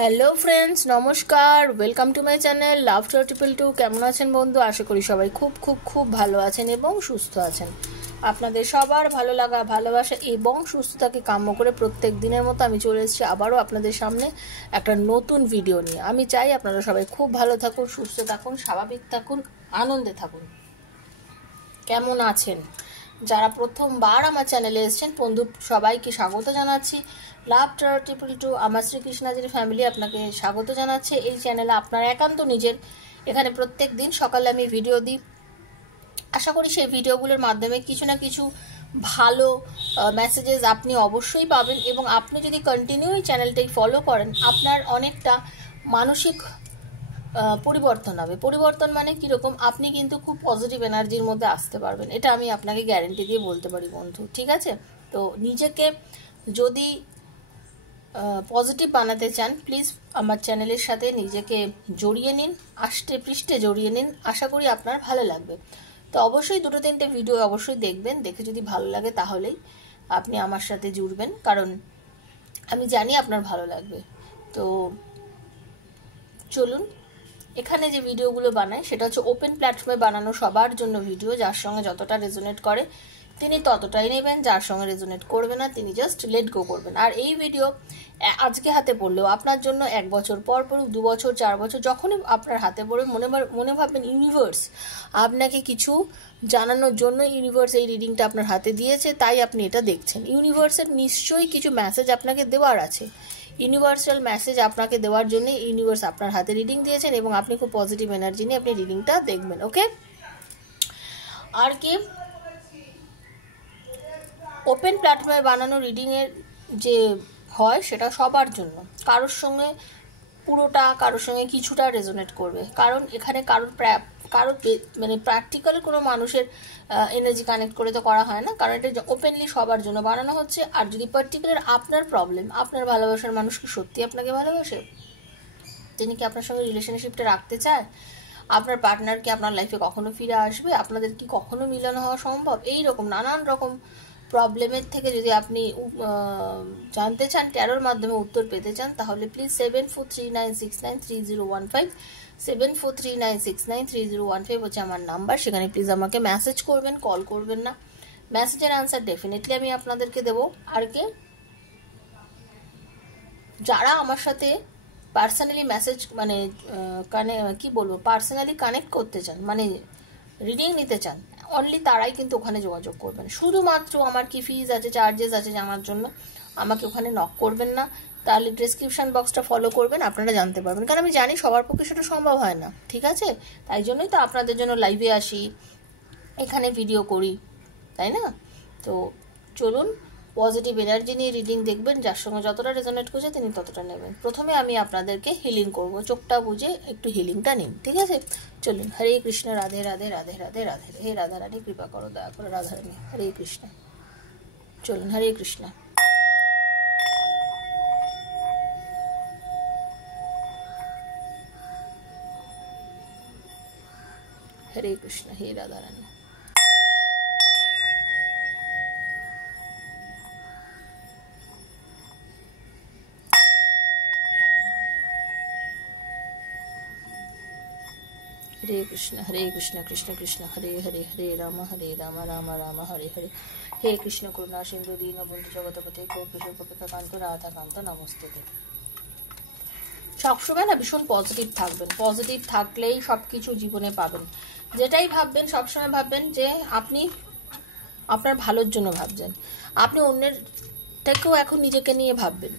Hello friends, নমস্কার। Welcome to my channel love star 222। কেমন আছেন বন্ধু? আশা করি সবাই খুব খুব খুব ভালো আছেন এবং সুস্থ আছেন। আপনাদের সবার ভালো লাগা, ভালোবাসা এবং সুস্থতাকে কাম্য করে প্রত্যেক দিনের মতো আমি চলে এসেছি আবারও আপনাদের সামনে একটা নতুন ভিডিও নিয়ে। আমি চাই আপনারা সবাই খুব ভালো থাকুন, সুস্থ থাকুন, স্বাভাবিক থাকুন, আনন্দে থাকুন। কেমন আছেন? যারা প্রথমবার আমার চ্যানেলে এসেছেন বন্ধু সবাইকে স্বাগত জানাচ্ছি। লাভ স্টার 222 আমার শ্রীকৃষ্ণাজির ফ্যামিলি আপনাকে স্বাগত জানাচ্ছে এই চ্যানেলে আপনার একান্ত নিজের। এখানে প্রত্যেক দিন সকালে আমি ভিডিও দিই। আশা করি সেই ভিডিওগুলোর মাধ্যমে কিছু না কিছু ভালো মেসেজেস আপনি অবশ্যই পাবেন এবং আপনি যদি কন্টিনিউ এই চ্যানেলটাই ফলো করেন আপনার অনেকটা মানসিক পরিবর্তন হবে। পরিবর্তন মানে কীরকম? আপনি কিন্তু খুব পজিটিভ এনার্জির মধ্যে আসতে পারবেন, এটা আমি আপনাকে গ্যারেন্টি দিয়ে বলতে পারি বন্ধু। ঠিক আছে? তো নিজেকে যদি পজিটিভ বানাতে চান প্লিজ আমার চ্যানেলের সাথে নিজেকে জড়িয়ে নিন, আষ্টে পৃষ্ঠে জড়িয়ে নিন। আশা করি আপনার ভালো লাগবে। তো অবশ্যই 2-3টে ভিডিও অবশ্যই দেখবেন, দেখে যদি ভালো লাগে তাহলেই আপনি আমার সাথে জুড়বেন, কারণ আমি জানি আপনার ভালো লাগবে। তো চলুন, এখানে যে ভিডিওগুলো বানাই সেটা হচ্ছে ওপেন প্ল্যাটফর্মে বানানো সবার জন্য ভিডিও। যার সঙ্গে যতটা রেজোনেট করে তিনি ততটাই নেবেন, যার সঙ্গে রেজোনেট করবে না তিনি জাস্ট লেট গো করবেন। আর এই ভিডিও আজকে হাতে পড়লেও আপনার জন্য 1 বছর পর পড়ুক, 2 বছর, 4 বছর, যখনই আপনার হাতে পড়বে মনে ভাববেন ইউনিভার্স আপনাকে কিছু জানানোর জন্য ইউনিভার্স এই রিডিংটা আপনার হাতে দিয়েছে, তাই আপনি এটা দেখছেন। ইউনিভার্সের নিশ্চয়ই কিছু মেসেজ আপনাকে দেওয়ার আছে। ইউনিভার্সাল মেসেজ আপনাকে দেওয়ার জন্য ইউনিভার্স আপনার হাতে রিডিং দিয়েছেন এবং আপনি খুব পজিটিভ এনার্জি নিয়ে আপনি রিডিংটা দেখবেন। ওকে? আর কি, ওপেন প্ল্যাটফর্মে বানানো রিডিংয়ের যে হয় সেটা সবার জন্য, কারোর সঙ্গে পুরোটা, কারোর সঙ্গে কিছুটা রেজোনেট করবে, কারণ এখানে কারোর মানে প্র্যাকটিক্যাল কোনো মানুষের এনার্জি কানেক্ট করে তো করা হয় না, কারণ এটা ওপেনলি সবার জন্য বানানো হচ্ছে। আর যদি পার্টিকুলার আপনার প্রবলেম, আপনার ভালোবাসার মানুষ কি সত্যি আপনাকে ভালোবাসে, তিনি কি আপনার সঙ্গে রিলেশনশিপটা রাখতে চায়, আপনার পার্টনার কি আপনার লাইফে কখনো ফিরে আসবে, আপনাদের কি কখনো মিলন হওয়া সম্ভব, এই রকম নানান রকম প্রবলেমের থেকে যদি আপনি জানতে চান, ট্যারোর মাধ্যমে উত্তর পেতে চান, তাহলে প্লিজ 7439693015 7439693015 হচ্ছে আমার নাম্বার। সেখানে প্লিজ আমাকে মেসেজ করবেন, কল করবেন না। মেসেজের আনসার ডেফিনেটলি আমি আপনাদেরকে দেবো। আর কি, যারা আমার সাথে পার্সোনালি মেসেজ মানে কি বলবো, পার্সোনালি কানেক্ট করতে চান, মানে রিডিং নিতে চান, অনলি তারাই কিন্তু ওখানে যোগাযোগ করবেন। শুধুমাত্র আমার কি ফিজ আছে, চার্জেস আছে জানার জন্য আমাকে ওখানে নক করবেন না, তাহলে ডেসক্রিপশন বক্সটা ফলো করবেন, আপনারা জানতে পারবেন। কারণ আমি জানি সবার পক্ষে সেটা সম্ভব হয় না, ঠিক আছে? তাই জন্যই তো আপনাদের জন্য লাইভে আসি, এখানে ভিডিও করি, তাই না? তো চলুন, পজিটিভ এনার্জি নিয়ে রিডিং দেখবেন, যার সঙ্গে যতটা রেজোনেট করছে তিনি ততটা নেবেন। প্রথমে আমি আপনাদেরকে হিলিং করব, চোখটা বুঝে একটু হিলিংটা নিন, ঠিক আছে? চলুন। হরে কৃষ্ণ, রাধে রাধে রাধে রাধে রাধে। হে রাধা রানী কৃপা করো, দয়া করো রাধা রানী। হরে কৃষ্ণ। চলুন, হরে কৃষ্ণ। হরে কৃষ্ণ, হে রাধা রানী। হরে কৃষ্ণ কৃষ্ণ কৃষ্ণ হরে হরে, হরে রাম রাম রাম হরে হরে। হে কৃষ্ণ করুণা সিন্ধু দীনবন্ধু জগৎপতে গোপীকান্ত রাধাকান্ত নমস্তুতে। সবসময় না ভীষণ পজিটিভ থাকবেন, পজিটিভ থাকলেই সবকিছু জীবনে পাবেন। যেটাই ভাববেন সবসময় ভাববেন যে আপনি আপনার ভালোর জন্য ভাবছেন, আপনি অন্যেরটাকেও এখন নিজেকে নিয়ে ভাববেন।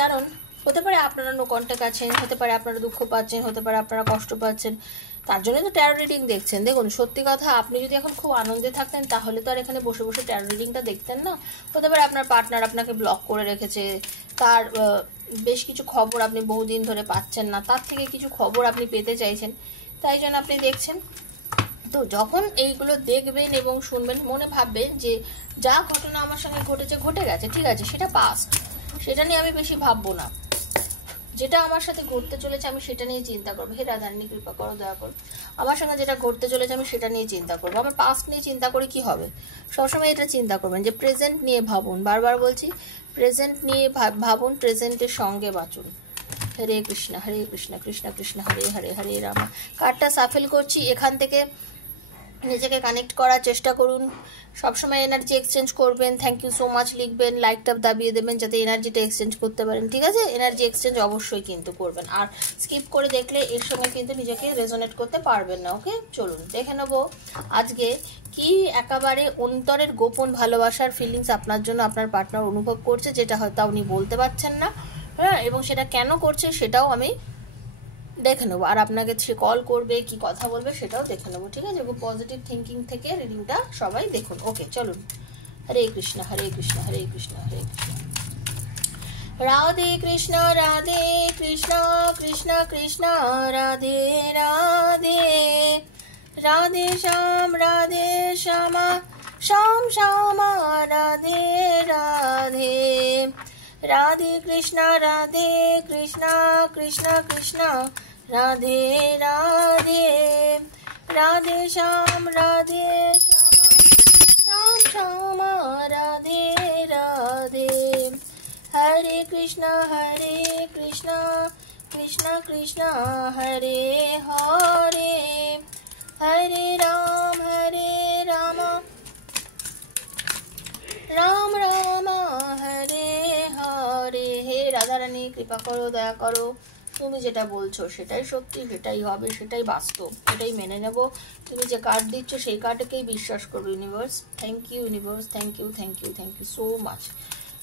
কারণ হতে পারে আপনারা নো কন্ট্যাক্ট আছেন, হতে পারে আপনারা দুঃখ পাচ্ছেন, হতে পারে আপনারা কষ্ট পাচ্ছেন, তার জন্য তো ট্যারো রিডিং দেখছেন। দেখুন, সত্যি কথা, আপনি যদি এখন খুব আনন্দে থাকতেন তাহলে তো আর এখানে বসে বসে ট্যারো রিডিংটা দেখতেন না। হতে পারে আপনার পার্টনার আপনাকে ব্লক করে রেখেছে, তার বেশ কিছু খবর আপনি বহুদিন ধরে পাচ্ছেন না, তার থেকে কিছু খবর আপনি পেতে চাইছেন, তাই জন্য আপনি দেখছেন। তো যখন এইগুলো দেখবেন এবং শুনবেন, মনে ভাববেন যে যা ঘটনা আমার সঙ্গে ঘটেছে ঘটে গেছে, ঠিক আছে, সেটা পাস্ট, সেটা নিয়ে আমি বেশি ভাববো না। যেটা আমার সাথে ঘটতে চলেছে আমি সেটা নিয়ে চিন্তা করবো। হে রাধারানী কৃপা করো, দয়া করো, আমার সঙ্গে যেটা ঘটতে চলেছে আমি সেটা নিয়ে চিন্তা করবো। আমার পাস্ট নিয়ে চিন্তা করে কি হবে? সবসময় এটা চিন্তা করবেন যে প্রেজেন্ট নিয়ে ভাবুন। বারবার বলছি, প্রেজেন্ট নিয়ে ভাবুন, প্রেজেন্টের সঙ্গে বাঁচুন। হরে কৃষ্ণ কৃষ্ণ কৃষ্ণ হরে হরে, হরে রাম। কার্ডটা সাফেল করছি, এখান থেকে নিজেকে কানেক্ট করার চেষ্টা করুন, সবসময় এনার্জি এক্সচেঞ্জ করবেন, থ্যাংক ইউ সো মাচ লিখবেন, লাইকটা দাবিয়ে দেবেন যাতে এনার্জিটা এক্সচেঞ্জ করতে পারেন, ঠিক আছে? এনার্জি এক্সচেঞ্জ অবশ্যই কিন্তু করবেন, আর স্কিপ করে দেখলে এর সঙ্গে কিন্তু নিজেকে রেজোনেট করতে পারবেন না। ওকে, চলুন দেখে নেবো আজকে কি একেবারে অন্তরের গোপন ভালোবাসার ফিলিংস আপনার জন্য আপনার পার্টনার অনুভব করছে, যেটা হয়তো উনি বলতে পারছেন না, হ্যাঁ, এবং সেটা কেন করছে সেটাও আমি দেখে নেবো, আর আপনাকে সে কল করবে কি কথা বলবে সেটাও দেখে নেবো, ঠিক আছে? পজিটিভ থিঙ্কিং থেকে রিডিংটা সবাই দেখুন। ওকে, চলুন। হরে কৃষ্ণ হরে কৃষ্ণ হরে কৃষ্ণ হরে কৃষ্ণ, রাধে কৃষ্ণ কৃষ্ণ কৃষ্ণ রাধে রাধে, রাধে শ্যাম শ্যাম শ্যামা রাধে রাধে, রাধে কৃষ্ণ কৃষ্ণ কৃষ্ণ রাধে রাধে, রাধে শ্যাম শ্যাম শ্যামা রাধে রাধে, হরে কৃষ্ণ কৃষ্ণ কৃষ্ণ হরে হরে, হরে রাম রাম রাম হরে হরে। হে রাধারানী, কৃপা করো, দয়া করো, তুমি যেটা বলছো সেটাই সত্যি, সেটাই হবে, সেটাই বাস্তব, সেটাই মেনে নেব। তুমি যে কার্ড দিচ্ছ সেই কার্ডকেই বিশ্বাস করো universe. Thank you universe, thank you so much.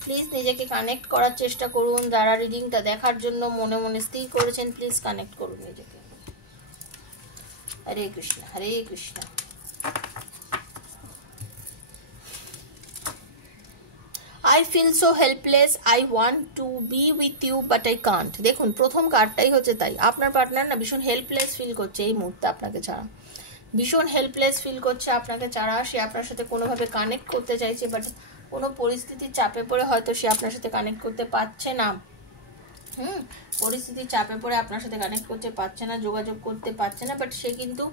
Please নিজেকে কানেক্ট করার চেষ্টা করুন, যারা রিডিংটা দেখার জন্য মনে মনে স্থির করেছেন প্লিজ কানেক্ট করুন নিজেকে। হরে কৃষ্ণ হরে Krishna. I feel so helpless, I want to be with you but I can't। দেখুন প্রথম কার্ডটাই হচ্ছে তাই, আপনার পার্টনার না ভীষণ হেল্পলেস ফিল করছে এই মুহূর্তে আপনাকে ছাড়া, ভীষণ হেল্পলেস ফিল করছে আপনাকে ছাড়া। সে আপনার সাথে কোনোভাবে কানেক্ট করতে চাইছে, বাট কোনো পরিস্থিতির চাপে পড়ে হয়তো সে আপনার সাথে কানেক্ট করতে পারছে না, পরিস্থিতির চাপে পড়ে আপনার সাথে কানেক্ট করতে পারছে না, যোগাযোগ করতে পারছে না, বাট সে কিন্তু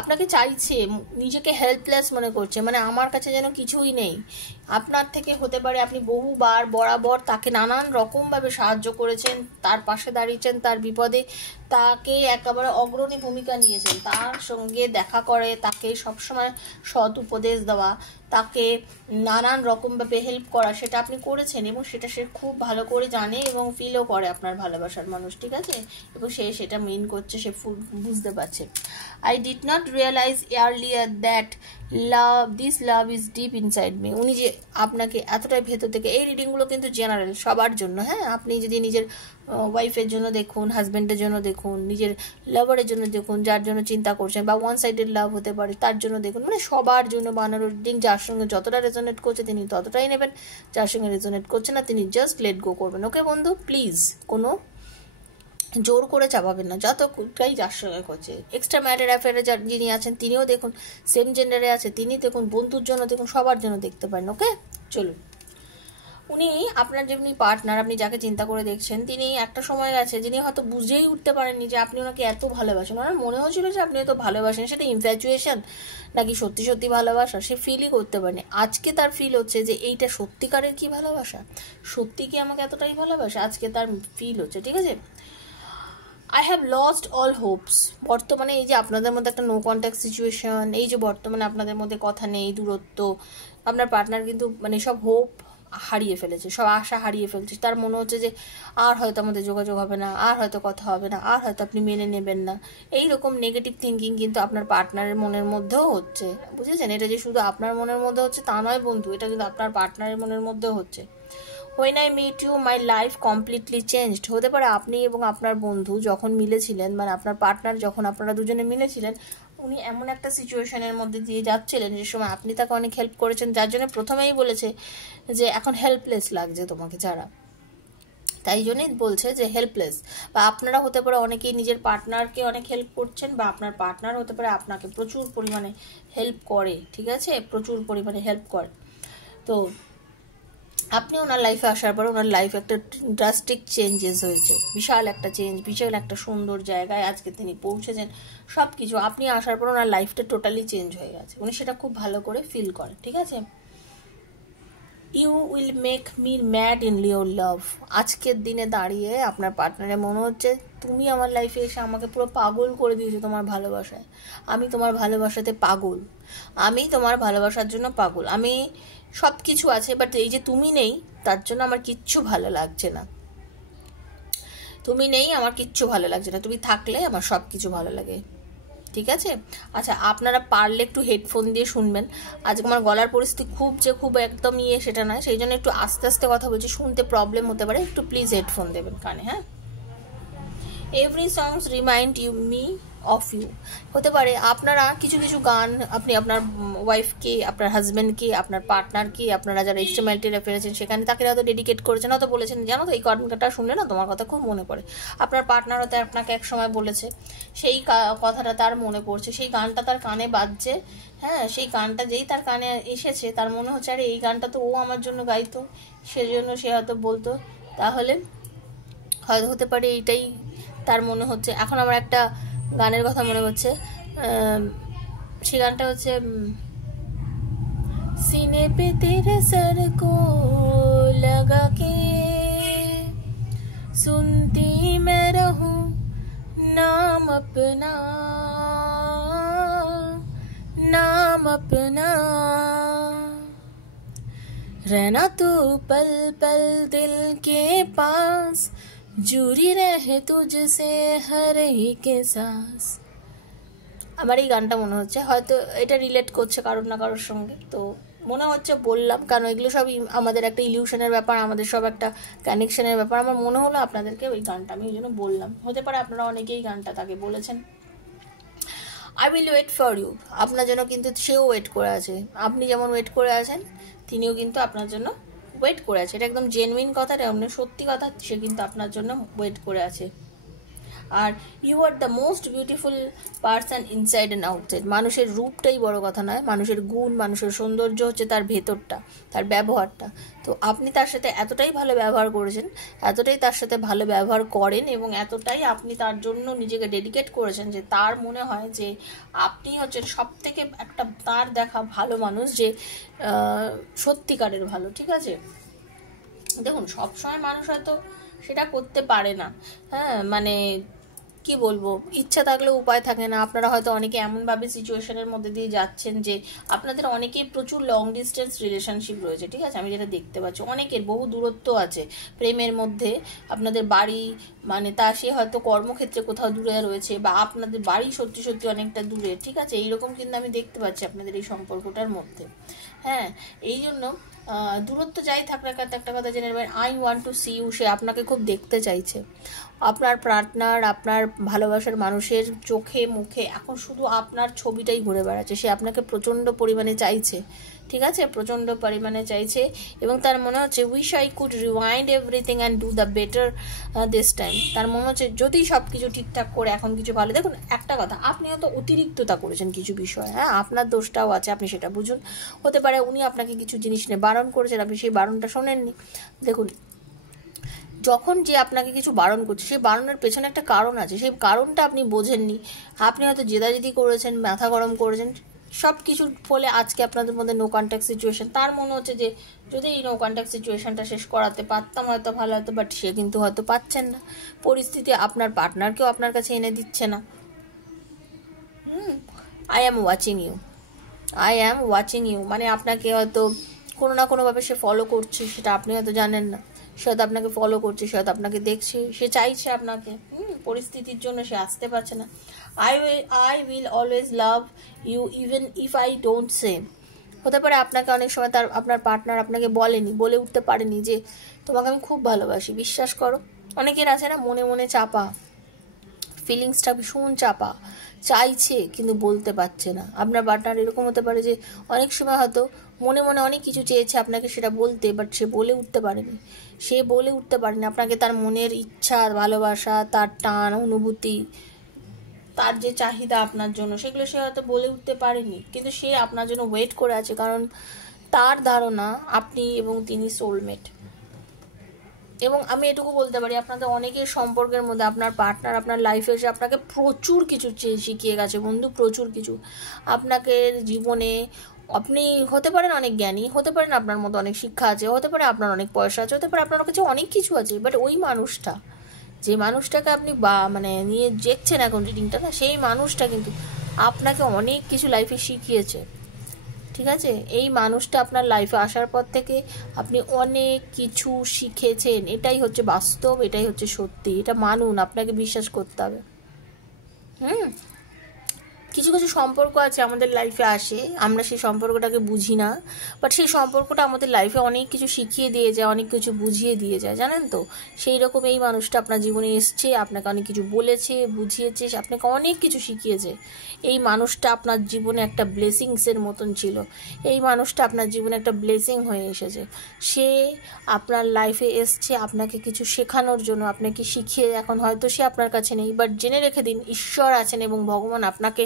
আপনাকে চাইছে, নিজেকে হেল্পলেস মনে করছে, মানে আমার কাছে যেন কিছুই নেই। আপনার থেকে হতে পারে আপনি বহুবার বরাবর তাকে নানান রকমভাবে সাহায্য করেছেন, তার পাশে দাঁড়িয়েছেন, তার বিপদে তাকে একেবারে অগ্রণী ভূমিকা নিয়েছেন, তার সঙ্গে দেখা করে, তাকে সবসময় সৎ উপদেশ দেওয়া, তাকে নানান রকমভাবে হেল্প করা, সেটা আপনি করেছেন এবং সেটা সে খুব ভালো করে জানে এবং ফিলও করে আপনার ভালোবাসার মানুষ, ঠিক আছে? এবং সে সেটা মেন করছে, সে বুঝতে পারছে। I did not realize earlier that this love is deep inside me। উনি যে আপনাকে এতটাই ভেতর থেকে, এই রিডিংগুলো কিন্তু জেনারেল সবার জন্য, হ্যাঁ, আপনি যদি নিজের ওয়াইফের জন্য দেখুন, হাজব্যান্ডের জন্য দেখুন, নিজের লাভারের জন্য দেখুন, যার জন্য চিন্তা করছেন, বা ওয়ান সাইডেড লাভ হতে পারে তার জন্য দেখুন, মানে সবার জন্য বানানো রিডিং। যার সঙ্গে যতটা রেজোনেট করছে তিনি ততটাই নেবেন, যার সঙ্গে রেজোনেট করছে না তিনি জাস্ট লেট গো করবেন। ওকে বন্ধু, প্লিজ কোনো জোর করে চাপাবেন না, যতটাই যার সঙ্গে করছে। এক্সট্রা ম্যারিড অ্যাফেয়ারে যিনি আছেন তিনিও দেখুন, সেম জেন্ডারে আছে তিনি দেখুন, বন্ধুর জন্য দেখুন, সবার জন্য দেখতে পারেন। ওকে, চলুন। উনি আপনার যেমনি পার্টনার, আপনি যাকে চিন্তা করে দেখছেন, তিনি একটা সময় গেছে যিনি হয়তো বুঝেই উঠতে পারেননি যে আপনি ওনাকে এত ভালোবাসেন। ওনার মনে হয়েছিল যে আপনি এত ভালোবাসেন, সেটা ইনফ্যাচুয়েশন নাকি সত্যি সত্যি ভালোবাসা সে ফিলই করতে পারেনি। আজকে তার ফিল হচ্ছে যে এইটা সত্যিকারের কি ভালোবাসা, সত্যি কি আমাকে এতটাই ভালোবাসা, আজকে তার ফিল হচ্ছে, ঠিক আছে? I have lost all Hopes. বর্তমানে এই যে আপনাদের মধ্যে একটা নো কন্ট্যাক্ট সিচুয়েশন, এই যে বর্তমানে আপনাদের মধ্যে কথা নেই, দূরত্ব, আপনার পার্টনার কিন্তু মানে সব হোপ হারিয়ে ফেলেছে, সব আশা হারিয়ে ফেলছে। তার মনে হচ্ছে যে আর হয়তো আমাদের যোগাযোগ হবে না, আর হয়তো কথা হবে না, আর হয়তো আপনি মেনে নেবেন না, এইরকম নেগেটিভ থিঙ্কিং কিন্তু আপনার পার্টনারের মনের মধ্যেও হচ্ছে, বুঝেছেন? এটা যে শুধু আপনার মনের মধ্যে হচ্ছে তা নয় বন্ধু, এটা কিন্তু আপনার পার্টনারের মনের মধ্যেও হচ্ছে। When I meet you, my life completely changed। হতে পারে আপনি এবং আপনার বন্ধু যখন মিলেছিলেন, মানে আপনার পার্টনার যখন আপনারা দুজনে মিলেছিলেন, উনি এমন একটা সিচুয়েশনের মধ্যে দিয়ে যাচ্ছিলেন যে সময় আপনি তাকে অনেক হেল্প করেছেন, যার জন্য প্রথমেই বলেছে যে এখন হেল্পলেস লাগছে তোমাকে ছাড়া, তাই জন্যই বলছে যে হেল্পলেস। বা আপনারা হতে পারে অনেকেই নিজের পার্টনারকে অনেক হেল্প করছেন, বা আপনার পার্টনার হতে পারে আপনাকে প্রচুর পরিমাণে হেল্প করে, ঠিক আছে? প্রচুর পরিমাণে হেল্প করে। তো আপনি ওনার লাইফে আসার পর ওনার লাইফে একটা ড্রাস্টিক চেঞ্জেস হয়েছে, বিশাল একটা চেঞ্জ, বিশাল একটা সুন্দর জায়গায় আজকে তিনি পৌঁছেছেন। সব কিছু আপনি আসার পর ওনার লাইফটা টোটালি চেঞ্জ হয়ে গেছে, উনি সেটা খুব ভালো করে ফিল করেন, ঠিক আছে? You will make me mad in your love. আজকের দিনে দাঁড়িয়ে আপনার পার্টনারের মনে হচ্ছে তুমি আমার লাইফে এসে আমাকে পুরো পাগল করে দিয়েছো তোমার ভালোবাসায়। আমি তোমার ভালোবাসাতে পাগল, আমি তোমার ভালোবাসার জন্য পাগল। আমি সব কিছু আছে, বাট এই যে তুমি নেই তার জন্য আমার কিচ্ছু ভালো লাগছে না। তুমি নেই আমার কিচ্ছু ভালো লাগছে না, তুমি থাকলে আমার সব কিছু ভালো লাগে। ঠিক আছে? আচ্ছা, আপনারা পারলে একটু হেডফোন দিয়ে শুনবেন। আজকে আমার গলার পরিস্থিতি খুব একদম সেটা নয়, সেই জন্য একটু আস্তে আস্তে কথা বলছি, শুনতে প্রবলেম হতে পারে, একটু প্লিজ হেডফোন দেবেন কানে। হ্যাঁ, every songs remind you me of you. হতে পারে আপনারা কিছু কিছু গান আপনি আপনার ওয়াইফকে, আপনার হাজব্যান্ডকে, আপনার পার্টনারকে, আপনারা যারা এক্সট্রা ম্যারিটাল অ্যাফেয়ার আছেন সেখানে তাকে হয়তো ডেডিকেট করেছেন, হয়তো বলেছেন জানো তো এই গানটা শুনলে না তোমার কথা খুব মনে পড়ে। আপনার পার্টনার হয়তো আপনাকে এক সময় বলেছে, সেই কথাটা তার মনে পড়ছে, সেই গানটা তার কানে বাজছে। হ্যাঁ, সেই গানটা যেই তার কানে এসেছে তার মনে হচ্ছে আরে এই গানটা তো ও আমার জন্য গাইতো, সেজন্য সে হয়তো বলতো। তাহলে হয়তো হতে পারে এইটাই তার মনে হচ্ছে। এখন আমার একটা গানের কথা মনে হচ্ছে, সেই গানটা হচ্ছে सीने पे तेरे सर को लगा के सुनती मैं रहूं नाम अपना, नाम अपना, रहना तू पल पल दिल के पास, जुड़ी रहे तुझसे हर एक सांस। আমার এই গানটা মনে হচ্ছে হয়তো এটা রিলেট করছে কারোর না কারোর সঙ্গে, তো মনে হচ্ছে বললাম, কারণ এগুলো সব আমাদের একটা ইলিউশনের ব্যাপার, আমাদের সব একটা কানেকশনের ব্যাপার। আমার মনে হলো আপনাদেরকে ওই গানটা আমি ওই জন্য বললাম। হতে পারে আপনারা অনেকেই গানটা তাকে বলেছেন। I will wait for you, আপনার জন্য কিন্তু সেও ওয়েট করে আছে। আপনি যেমন ওয়েট করে আছেন তিনিও কিন্তু আপনার জন্য ওয়েট করে আছে। এটা একদম জেনুইন কথা, এমন সত্যি কথা, সে কিন্তু আপনার জন্য ওয়েট করে আছে। আর you are the most beautiful person inside and outside. মানুষের রূপটাই বড় কথা নয়, মানুষের গুণ, মানুষের সৌন্দর্য হচ্ছে তার ভেতরটা, তার ব্যবহারটা। তো আপনি তার সাথে এতটাই ভালো ব্যবহার করেছেন, এতটাই তার সাথে ভালো ব্যবহার করেন, এবং এতটাই আপনি তার জন্য নিজেকে ডেডিকেট করেছেন যে তার মনে হয় যে আপনি হচ্ছেন সব থেকে একটা তার দেখা ভালো মানুষ, যে সত্যিকারের ভালো। ঠিক আছে? দেখুন, সবসময় মানুষ হয়তো সেটা করতে পারে না। হ্যাঁ, মানে কি বলবো, ইচ্ছা থাকলেও উপায় থাকে না। আপনারা হয়তো অনেকে এমনভাবে সিচুয়েশনের মধ্যে দিয়ে যাচ্ছেন যে আপনাদের অনেকেই প্রচুর লং ডিস্টেন্স রিলেশনশিপ রয়েছে। ঠিক আছে? আমি যেটা দেখতে পাচ্ছি অনেকের বহু দূরত্ব আছে প্রেমের মধ্যে। আপনাদের বাড়ি মানে তা সে হয়তো কর্মক্ষেত্রে কোথাও দূরে রয়েছে, বা আপনাদের বাড়ি সত্যি সত্যি অনেকটা দূরে। ঠিক আছে? এইরকম কিন্তু আমি দেখতে পাচ্ছি আপনাদের এই সম্পর্কটার মধ্যে। হ্যাঁ, এই জন্য দূরত্ব যাই থাক না একটা কথা জেনে নেবেন, I want to see you. সে আপনাকে খুব দেখতে চাইছে। আপনার পার্টনার, আপনার ভালোবাসার মানুষের চোখে মুখে এখন শুধু আপনার ছবিটাই ঘুরে বেড়াচ্ছে। সে আপনাকে প্রচণ্ড পরিমাণে চাইছে। ঠিক আছে? প্রচণ্ড পরিমাণে চাইছে, এবং তার মনে হচ্ছে wish I could rewind everything and do the better this time. তার মনে হচ্ছে যদি সব কিছু ঠিকঠাক করে এখন কিছু ভালো। দেখুন, একটা কথা, আপনি হয়তো অতিরিক্ততা করেছেন কিছু বিষয়। হ্যাঁ, আপনার দোষটাও আছে, আপনি সেটা বুঝুন। হতে পারে উনি আপনাকে কিছু জিনিস নিয়ে বারণ করেছেন, আপনি সেই বারণটা শোনেননি। দেখুন, যখন যে আপনাকে কিছু বারণ করছে সেই বারণের পেছনে একটা কারণ আছে, সেই কারণটা আপনি বোঝেননি। আপনি হয়তো জেদাজেদি করেছেন, মাথা গরম করেছেন, সব কিছুর ফলে আজকে আপনাদের মধ্যে নো কন্ট্যাক্ট সিচুয়েশন। তার মনে হচ্ছে যে যদি এই নো কন্ট্যাক্ট সিচুয়েশনটা শেষ করাতে পারতাম হয়তো ভালো হতো, বাট সে কিন্তু হয়তো পাচ্ছেন না। পরিস্থিতি আপনার পার্টনারকেও আপনার কাছে এনে দিচ্ছে না। I am watching you, I am watching you মানে আপনাকে হয়তো কোনো না কোনোভাবে সে ফলো করছে, সেটা আপনি হয়তো জানেন না। সে হয়তো আপনাকে ফলো করছে, সে হয়তো আপনাকে দেখছে, সে চাইছে আপনাকে, পরিস্থিতির জন্য সে আসতে পারছে না। I will always love you even if I don't say. হতে পারে আপনাকে অনেক সময় আপনার পার্টনার আপনাকে বলে উঠতে পারেনি যে তোমাকে আমি খুব ভালোবাসি। বিশ্বাস করো, অনেকের আছে না মনে মনে চাপা, ফিলিংসটা ভীষণ চাপা, চাইছে কিন্তু বলতে পারছে না। আপনার পার্টনার এরকম হতে পারে যে অনেক সময় হয়তো মনে মনে অনেক কিছু চেয়েছে আপনাকে সেটা বলতে, বাট সে বলে উঠতে পারেনি। আপনাকে তার মনের ইচ্ছা, ভালোবাসা, তার টান, অনুভূতি, তার যে চাহিদা আপনার জন্য, সেগুলো সে হয়তো বলে উঠতে পারেনি, কিন্তু সে আপনার জন্য ওয়েট করে আছে। কারণ তার ধারণা আপনি এবং তিনি সোলমেট। এবং আমি এটুকু বলতে পারি আপনাদের অনেকের সম্পর্কের মধ্যে আপনার পার্টনার আপনার লাইফে এসে আপনাকে প্রচুর কিছু শিখিয়ে গেছে বন্ধু, প্রচুর কিছু। আপনাকে জীবনে আপনি হতে পারেন অনেক জ্ঞানী, হতে পারেন আপনার মতো অনেক শিক্ষা আছে, হতে পারে আপনার অনেক পয়সা আছে, হতে পারে আপনার কাছে অনেক কিছু আছে, বাট ওই মানুষটা, যে মানুষটাকে আপনি মানে নিয়ে দেখছেন এখন রিডিংটা না, সেই মানুষটা কিন্তু আপনাকে অনেক কিছু লাইফে শিখিয়েছে। ঠিক আছে, এই মানুষটা আপনার লাইফে আসার পর থেকে আপনি অনেক কিছু শিখেছেন, এটাই হচ্ছে বাস্তব, এটাই হচ্ছে সত্যি, এটা মানুন, আপনাকে বিশ্বাস করতে হবে। কিছু কিছু সম্পর্ক আছে আমাদের লাইফে আসে, আমরা সেই সম্পর্কটাকে বুঝি না, বাট সেই সম্পর্কটা আমাদের লাইফে অনেক কিছু শিখিয়ে দিয়ে যায়, অনেক কিছু বুঝিয়ে দিয়ে যায়, জানেন তো। সেই রকম এই মানুষটা আপনার জীবনে এসছে, আপনাকে অনেক কিছু বলেছে, বুঝিয়েছে, আপনাকে অনেক কিছু শিখিয়েছে। এই মানুষটা আপনার জীবনে একটা ব্লেসিংসের মতন ছিল, এই মানুষটা আপনার জীবনে একটা ব্লেসিং হয়ে এসেছে। সে আপনার লাইফে এসছে আপনাকে কিছু শেখানোর জন্য, আপনাকে শিখিয়ে, এখন হয়তো সে আপনার কাছে নেই, বাট জেনে রেখে দিন ঈশ্বর আছেন এবং ভগবান আপনাকে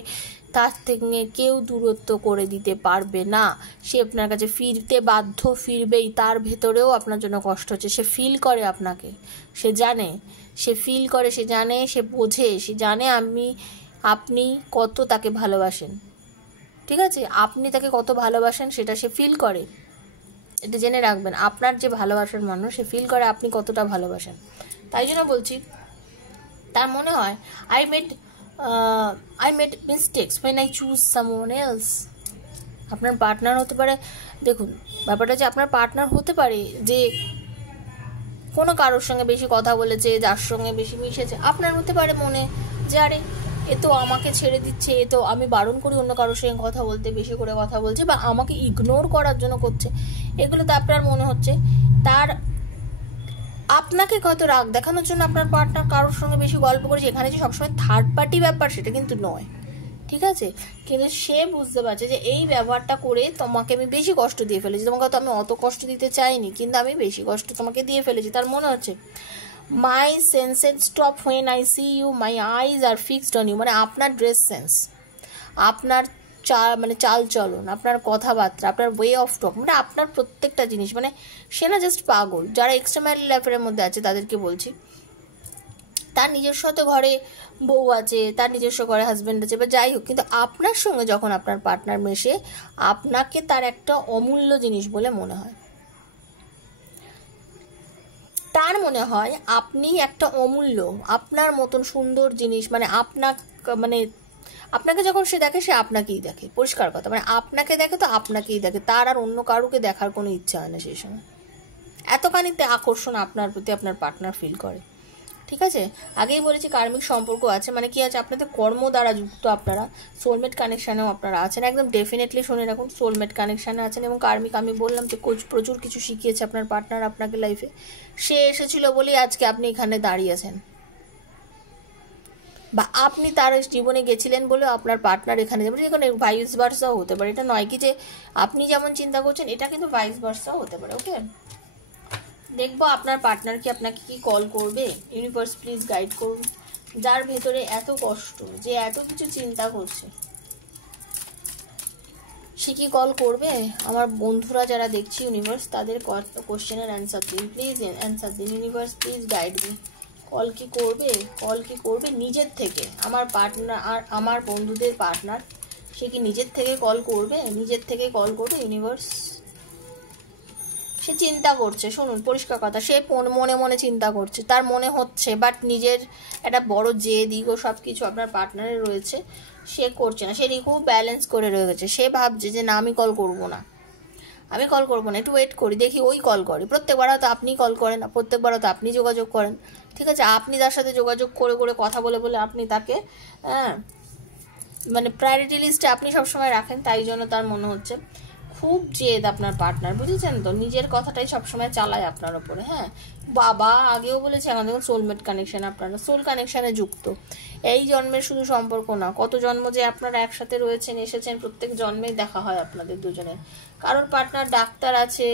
তার থেকে কেউ দূরত্ব করে দিতে পারবে না। সে আপনার কাছে ফিরতে বাধ্য, ফিরবেই। তার ভেতরেও আপনার জন্য কষ্ট হচ্ছে, সে ফিল করে আপনাকে, সে জানে, সে ফিল করে, সে জানে, সে বোঝে, সে জানে আপনি কত তাকে ভালোবাসেন। ঠিক আছে, আপনি তাকে কত ভালোবাসেন সেটা সে ফিল করে, এটা জেনে রাখবেন। আপনার যে ভালোবাসার মানুষ, সে ফিল করে আপনি কতটা ভালোবাসেন। তাই জন্য বলছি, তার মনে হয় I made mistakes when I choose someone else. আপনার পার্টনার হতে পারে, দেখুন ব্যাপারটা যে আপনার পার্টনার হতে পারে যে কোনো কারোর সঙ্গে বেশি কথা বলেছে, যার সঙ্গে বেশি মিশেছে, আপনার হতে পারে মনে যে আরে এ তো আমাকে ছেড়ে দিচ্ছে, এ তো আমি বারণ করি অন্য কারোর সঙ্গে কথা বলতে, বেশি করে কথা বলছে, বা আমাকে ইগনোর করার জন্য করছে, এগুলো তো আপনার মনে হচ্ছে। তার আপনাকে কত রাগ দেখানোর জন্য আপনার পার্টনার কারোর সঙ্গে বেশি গল্প করেছে, এখানে যে সবসময় থার্ড পার্টি ব্যাপার সেটা কিন্তু নয়। ঠিক আছে, কিন্তু সে বুঝতে পারছে যে এই ব্যবহারটা করে তোমাকে আমি বেশি কষ্ট দিয়ে ফেলেছি, তোমাকে তো আমি অত কষ্ট দিতে চাইনি, কিন্তু আমি বেশি কষ্ট তোমাকে দিয়ে ফেলেছি। তার মনে হচ্ছে my senses stop when I see you, my eyes are fixed on you, মানে আপনার ড্রেস সেন্স, আপনার চাল চলন, আপনার কথাবার্তা, আপনার ওয়ে অফ টক, মানে আপনার প্রত্যেকটা জিনিস, মানে সে না জাস্ট পাগল। যারা এক্সট্রা ম্যারিটাল অ্যাফেয়ারের মধ্যে আছে তাদেরকে বলছি, তার নিজস্ব তো ঘরে বউ আছে, তার নিজস্ব ঘরে হাজব্যান্ড আছে, বা যাই হোক, কিন্তু আপনার সঙ্গে যখন আপনার পার্টনার মেশে, আপনাকে তার একটা অমূল্য জিনিস বলে মনে হয়। তার মনে হয় আপনি একটা অমূল্য, আপনার মতন সুন্দর জিনিস, মানে আপনাকে যখন সে দেখে, সে আপনাকেই দেখে, পরিষ্কার কথা, মানে আপনাকে দেখে তো আপনাকেই দেখে, তার আর অন্য কারুকে দেখার কোনো ইচ্ছা হয় না সেই সময়। এতখানিতে আকর্ষণ আপনার প্রতি আপনার পার্টনার ফিল করে। ঠিক আছে, আগেই বলেছি কার্মিক সম্পর্ক আছে, মানে কি আছে, আপনাদের কর্ম দ্বারা যুক্ত, আপনারা সোলমেট কানেকশানেও আপনারা আছেন, একদম ডেফিনেটলি শুনে রাখুন, সোলমেট কানেকশানে আছেন। এবং কার্মিক, আমি বললাম যে প্রচুর কিছু শিখিয়েছে আপনার পার্টনার আপনাকে লাইফে, সে এসেছিল বলেই আজকে আপনি এখানে দাঁড়িয়েছেন, বা আপনি তার জীবনে গেছিলেন বলে আপনার পার্টনার এখানে যাবে, যেখানে ভাইস ভার্সাও হতে পারে। এটা নয় কি যে আপনি যেমন চিন্তা করছেন, এটা কিন্তু ভাইস ভার্সাও হতে পারে। ওকে, দেখবো আপনার পার্টনার কি আপনাকে কি কল করবে। ইউনিভার্স প্লিজ গাইড করুন, যার ভেতরে এত কষ্ট, যে এত কিছু চিন্তা করছে, সে কি কল করবে। আমার বন্ধুরা যারা দেখছি ইউনিভার্স, তাদের কোশ্চেনের অ্যান্সার দিন প্লিজ, অ্যান্সার দিন ইউনিভার্স প্লিজ গাইড দিন। কল কি করবে, কল কি করবে নিজের থেকে, আমার পার্টনার আর আমার বন্ধুদের পার্টনার, সে কি নিজের থেকে কল করবে, নিজের থেকে কল করবে ইউনিভার্স। সে চিন্তা করছে, শুনুন পরিষ্কার কথা, সে মনে মনে চিন্তা করছে, তার মনে হচ্ছে, বাট নিজের একটা বড় জেদ, ইগো সব কিছু আপনার পার্টনারের রয়েছে, সে করছে না, সে খুব ব্যালেন্স করে রয়েছে, সে ভাবছে যে না আমি কল করবো না, আমি কল করবো না, একটু ওয়েট করি, দেখি ওই কল করে। প্রত্যেকবার হয়তো আপনি কল করেন, প্রত্যেকবার হয়তো আপনি যোগাযোগ করেন। ঠিক আছে, আপনি তার সাথে যোগাযোগ করে করে কথা বলে বলে আপনি তাকে মানে প্রায়োরিটি লিস্টে আপনি সবসময় রাখেন, তাই জন্য তার মনে হচ্ছে খুব জেদ আপনার পার্টনার, বুঝেছেন তো, নিজের কথাটাই সবসময় চালায় আপনার ওপরে। হ্যাঁ বাবা, আগেও বলেছি আমাদের সোলমেট কানেকশন, আপনারা সোল কানেকশানে যুক্ত, এই জন্মের শুধু সম্পর্ক না, কত জন্ম যে আপনারা একসাথে রয়েছেন, এসেছেন, প্রত্যেক জন্মেই দেখা হয় আপনাদের দুজনের। কারোর পার্টনার ডাক্তার আছে,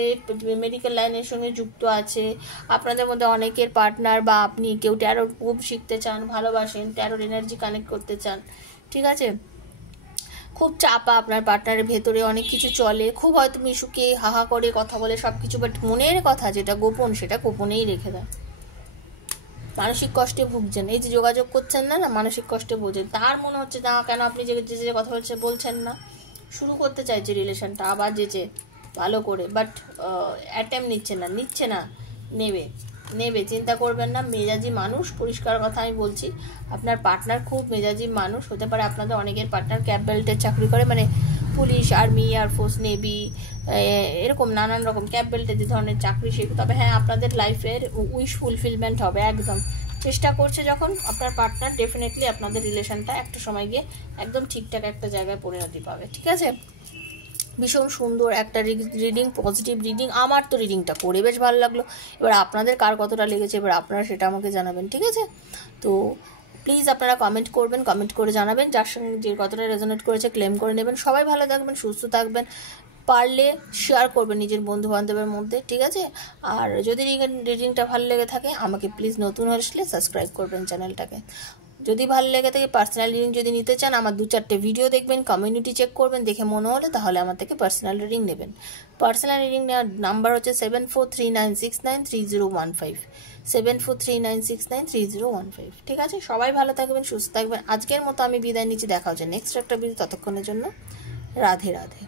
মেডিকেল লাইনের সঙ্গে যুক্ত আছে, আপনাদের মধ্যে অনেকের পার্টনার বা আপনি কেউ ট্যারোর খুব শিখতে চান, ভালোবাসেন, ট্যারোর এনার্জি কানেক্ট করতে চান। ঠিক আছে, খুব চাপা আপনার পার্টনারের ভেতরে, অনেক কিছু চলে, খুব হয়তো মিশুকে হাহা করে কথা বলে সব কিছু, বাট মনের কথা যেটা গোপন সেটা গোপনেই রেখে দেয়। মানসিক কষ্টে ভুগছেন, এই যে যোগাযোগ করছেন না, মানসিক কষ্টে বোঝেন, তার মনে হচ্ছে না কেন আপনি যে কথা বলছেন না, শুরু করতে চাইছে রিলেশনটা আবার যেচে ভালো করে, বাট অ্যাটেম্প নিচ্ছে না। নেবে, চিন্তা করবেন না। মেজাজি মানুষ, পরিষ্কার কথা আমি বলছি, আপনার পার্টনার খুব মেজাজি মানুষ হতে পারে। আপনাদের অনেকের পার্টনার ক্যাপ বেল্টের চাকরি করে, মানে পুলিশ, আর্মি, এয়ারফোর্স, নেভি, এরকম নানান রকম ক্যাপ বেল্টের যে ধরনের চাকরি সেগুলো। তবে হ্যাঁ, আপনাদের লাইফের উইশ ফুলফিলমেন্ট হবে একদম। চেষ্টা করছে যখন আপনার পার্টনার, ডেফিনেটলি আপনাদের রিলেশনটা একটা সময় গিয়ে একদম ঠিকঠাক একটা জায়গায় পরিণতি পাবে। ঠিক আছে, ভীষণ সুন্দর একটা রিডিং, পজিটিভ রিডিং। আমার তো রিডিংটা করে বেশ ভালো লাগলো। এবার আপনাদের কার কতটা লেগেছে এবার আপনারা সেটা আমাকে জানাবেন। ঠিক আছে, তো প্লিজ আপনারা কমেন্ট করবেন, কমেন্ট করে জানাবেন যার সঙ্গে যে কতটা রেজোনেট করেছে ক্লেম করে নেবেন। সবাই ভালো থাকবেন, সুস্থ থাকবেন, পারলে শেয়ার করবেন নিজের বন্ধু বান্ধবের মধ্যে। ঠিক আছে, আর যদি রিডিংটা ভালো লেগে থাকে আমাকে প্লিজ নতুন আসলে সাবস্ক্রাইব করবেন চ্যানেলটাকে। যদি ভালো লেগে থাকে পার্সোনাল রিডিং যদি নিতে চান, আমার 2-4টে ভিডিও দেখবেন, কমিউনিটি চেক করবেন, দেখে মনে হলে তাহলে আমার থেকে পার্সোনাল রিডিং নেবেন। পার্সোনাল রিডিং নেওয়ার নাম্বার হচ্ছে 7439693015, 7439693015। ঠিক আছে, সবাই ভালো থাকবেন, সুস্থ থাকবেন। আজকের মতো আমি বিদায় নিচ্ছি, দেখা হচ্ছে নেক্সট একটা ভিডিও। ততক্ষণের জন্য রাধে রাধে।